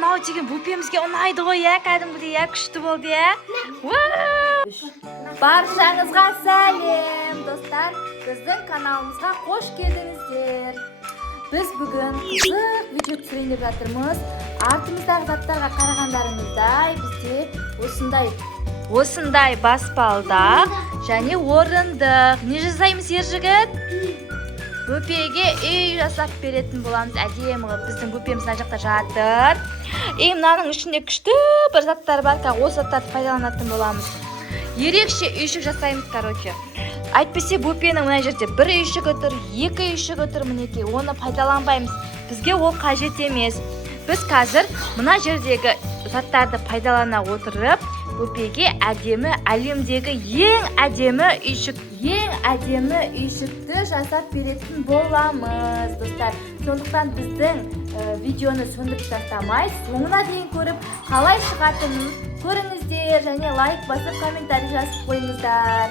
мынау деген бөпемізге ұнайды ғой, иә, кәдімгідей, иә, күшті болды, иә. Баршаңызға сәлем, достар. Біздің каналымызға қош келдіңіздер. Біз бүгін қызық видео түсірейін деп жатырмыз. Артымыздағы заттарға қарағандарыңыздай, бізде осындай баспалдақ және орындық. Не жасаймыз, ержігіт? Бөпеге үй жасап беретін боламыз. Әдемі қылып, біздің бөпеміз мына жақта жатыр. Мынаның ішінде күшті бір заттар бар. Осы заттарды пайдаланатын боламыз. Ерекше үйшік жасаймыз, короче. Әйтпесе бөпенің мына жерде бір үйшігі тұр, екі үйшігі тұр, мінекей. Оны пайдаланбаймыз. Бізге ол қажет емес. Біз қазір мына жердегі заттарды пайдалана отырып, бөпеге әдемі, әлемдегі ең әдемі үйшікті жасап беретін боламыз, достар. Сондықтан біздің видеоны сөндіріп тастамай, соңына дейін көріп, қалай шығатынын көріңіздер және лайк басып, комментарий жазып қойыңыздар.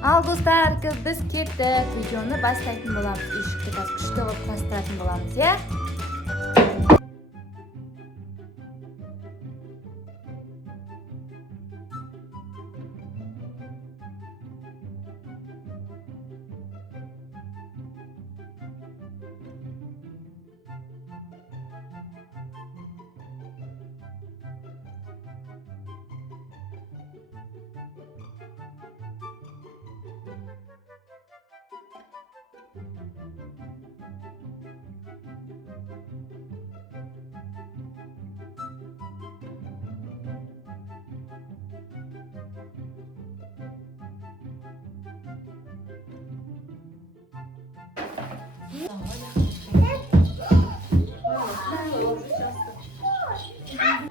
Ал достар, біз кеттік, видеоны бастайтын боламыз. Үйшікті қазір күшті қылып құрастыратын боламыз, иә?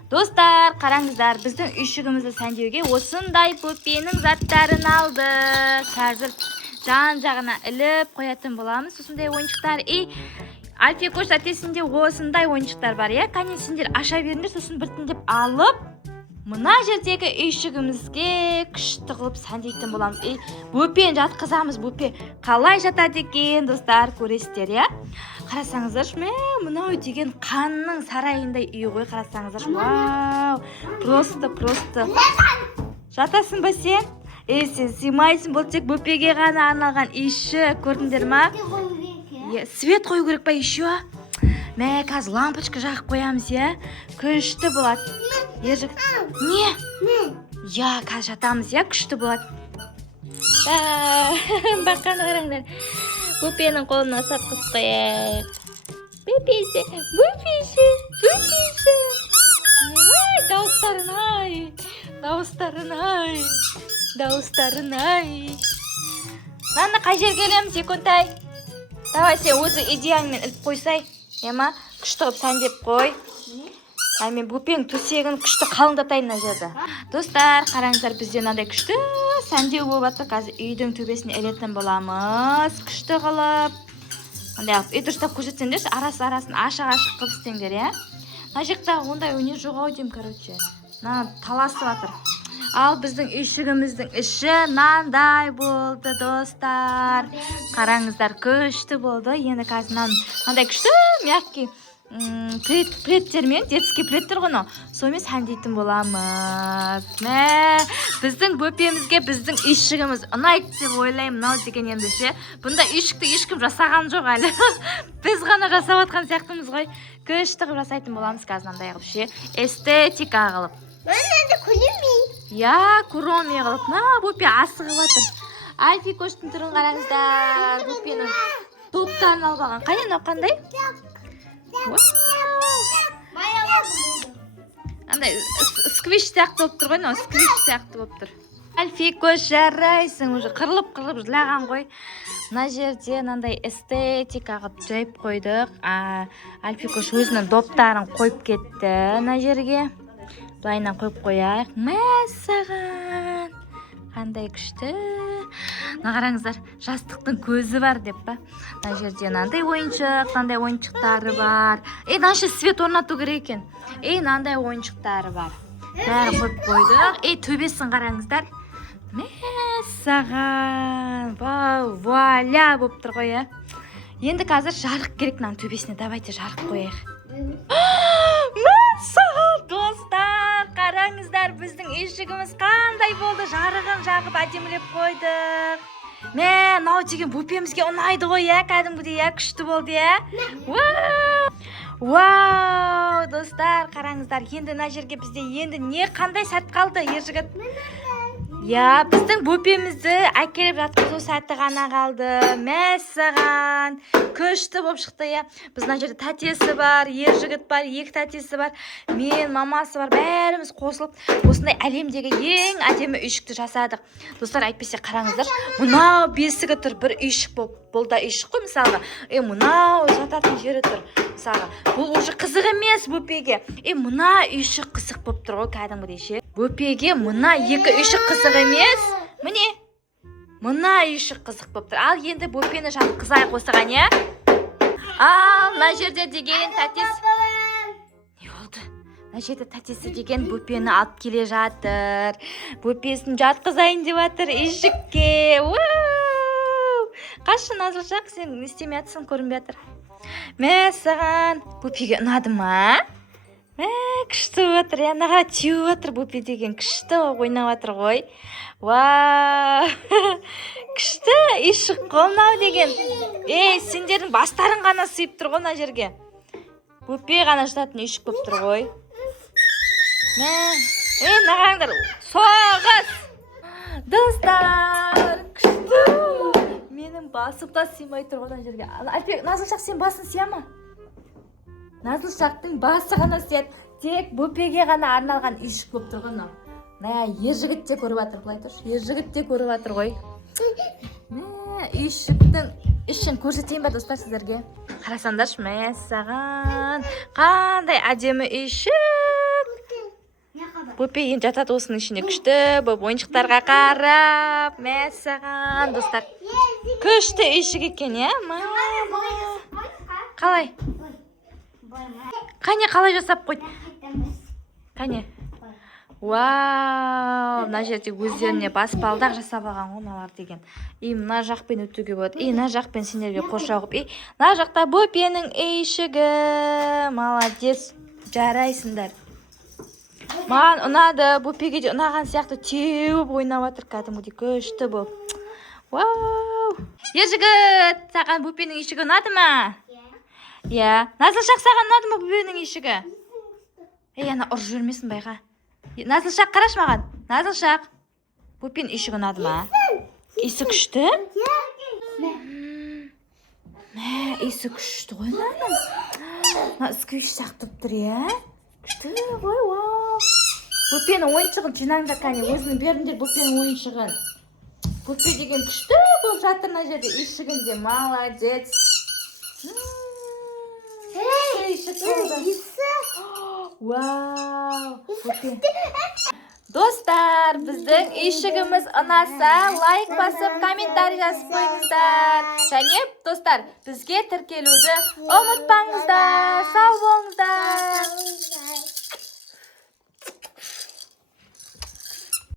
Достар, қараңыздар, біздің үйшігімізді сәндеуге осындай бөпенің заттарын алды. Қазір жан-жағына іліп қоятын боламыз. Осындай ойыншықтар. Альфикош әтесінде осындай ойыншықтар бар, иә? Кәне сендер аша беріңдер, сосын біртіндеп алып, мына жердегі үйшігімізге күшті қылып сәндейтін боламыз. Бөпен жатқызамыз, бөпе қалай жатады екен, достар, көресіздер, иә? Қарасаңыздар, мынау деген қанның сарайындай үй ғой, қарасаңыздар. Вау, просто. Жатасың ба сен? Сен сыймайсың, бұл тек бөпеге ғана арналған үйші, көрдіңдер ма? Свет қою керек па еще? Қазір лампочка жағып қоямыз, иә? Күшті болады. Ержік, не? Я, қазір жатамыз, иә? Күшті болады. Баққан қараңдар. Бөпенің қолына сатқыз қояйық. Бөпесі. Дауыстарын ай. Нанды қай жерге келеміз, Еконтай? Давай сен өзі идеяңмен іліп қойсай. Ема, күшті қып сәндеп қой. Мен бөпенің төсегін күшті қалыңдатайын мына жерді. Достар, қараңыздар, бізде мынандай күшті сәндеу болып жатыр. Қазір үйдің төбесіне ілетін боламыз. Күшті қылып. Мындай үй дұрыстап көрсетсеңдер, арасын ашық қылып істеңдер, иә? Мына жақта ондай өнер жоқ ау деймін, короче. Таласып жатыр. Ал біздің үйшігіміздің іші мынандай болды, достар. Қараңыздар, күшті болды. Енді қазір мынандай күшті, мягкий плеттермен, детский плеттер ғына, сонымен сәндейтін боламыз. Біздің бөпемізге біздің үйшігіміз ұнайды деп ойлаймын, мынау деген енді ше. Бұнда үйшікті ешкім жасаған жоқ әлі. Біз ғана жасап отқан сияқтымыз ғой. Күшті қылып жасайтын боламыз қазір мынандай қылып ше. Эстетика қылып. Куроми қылып. Бөпе асығып жатыр. Альфикоштың түрін қараңыздар. Бөпенің топтарын алып алған. Қайдан қандай? Андай сквиш сияқты болып тұр ғой, сквиш сияқты болып тұр. Альфикош, жарайсың, уже қырылып жылаған ғой. Мына жерде мынандай эстетика қылып жайып қойдық. Альфикош өзінің доптарын қойып кетті мына жерге. Былайынан қойып қояйық. Мәссаған. Қандай күшті. Қараңыздар, жастықтың көзі бар деп па. Мына жерде мынандай ойыншықтары бар. Мынанша свет орнату керек екен. Мынандай ойыншықтары бар. Бәрін қойып қойдық. Төбесін қараңыздар. Мәссаған. Вуаля болып тұр ғой, Енді қазір жарық керек мынаның төбесіне. Давайте жарық қояйық. шам жағып әдемілеп қойдық. Мә, мынау деген бөпемізге ұнайды ғой, иә, кәдімгідей, иә, күшті болды, иә. Вау, достар, қараңыздар. Енді мына жерге бізде енді не қандай сәт қалды, ержігіт? Я, біздің бөпемізді әкеліп жатқызу сәті ғана қалды. Мәссаған. Күшті болып шықты, я. Біз мына жерде тәтесі бар, ержігіт бар, екі тәтесі бар, мен, мамасы бар, бәріміз қосылып осындай әлемдегі ең әдемі үйшікті жасадық. Достар, әйтпесе қараңыздар, мынау бесігі тұр, бір үйшік болып. Бұл да үйшік қой, мысалға. Мынау жататын жері тұр. Мысалға, бұл уже қызық емес бөпеге. Мына үйшік қызық болып тұр ғой, кәдімгідей ше. Бөпеге мына екі үйшік қызық емес. Міне, мына үйшік қызық болып тұр. Ал енді бөпені жатқызайық осыған, иә? Ал, мына жерде деген тәтес. Не болды? Мына жерде тәтесі деген бөпені алып келе жатыр. Бөпесін жатқызайын деп жатыр үйшікке. Қашы, Назылшақ, сен не істемей жатсың, көрінбей жатыр. Мәссаған, бөпеге ұнады ма? Күшті отыр, янаға теуіп отыр бөпе деген, күшті ойнап отыр ғой. Вау, күшті үйшік қолнау деген. Сендердің бастарын ғана сыйып тұр ғой мына жерге. Бөпе ғана жататын үйшік болып тұр ғой. Нағаңдар, соғыс. Достар, күшті. Менің басып та сыймай тұр ғой мына жерге. Альпек, Назылшақ, сен басын сия ма? Назылшақтың басы ғана сияды, тек бөпеге ғана арналған үйшік болып тұрған мынау. Ержігіт те көріп жатыр, былай тұршы. Ержігіт те көріп жатыр ғой. Үйшіктің ішін көрсетейін ба, достар, сіздерге? Қарасаңдаршы, мәссаған. Қандай әдемі үйшік. Бөпе енді жатады осының ішіне, күшті болып ойыншықтарға қарап. Мәссаған, достар. Күшті үйшік екен, иә? Қалай? Қане, қалай жасап қойды? Қане? Вау, мына жерде өздеріне баспалдақ жасап алған ғой мыналар деген. Мына жақпен өтуге болады. Мына жақпен сендерге қоршау қылып. Мына жақта бөпенің үйшігі. Молодец, жарайсыңдар. Маған ұнады, бөпеге де ұнаған сияқты теуіп ойнап жатыр, кәдімгідей күшті болып. Вау! Ержігіт, саған бөпенің үйшігі ұнады ма? Иә. Назылшақ, саған ұнады ма бөпенің үйшігі? Ана ұрып жібермесін байға. Назылшақ, қарашы маған. Назылшақ, бөпенің үйшігі ұнады ма? Иісі күшті? Иісі күшті ғой мынаның. Үскіш сақтып тұр, иә? Күшті ғой, вау. Бөпенің ойыншығын жинаңдар, кәне, өзінің беріңдер бөпенің ойыншығын. Бөпе деген күшті болып жатыр мына жерде үйшігінде. Молодец. Вау, достар, біздің үйшігіміз ұнаса, лайк басып, комментарий жазып қойыңыздар. Және, достар, бізге тіркелуді ұмытпаңыздар. Сау болыңыздар.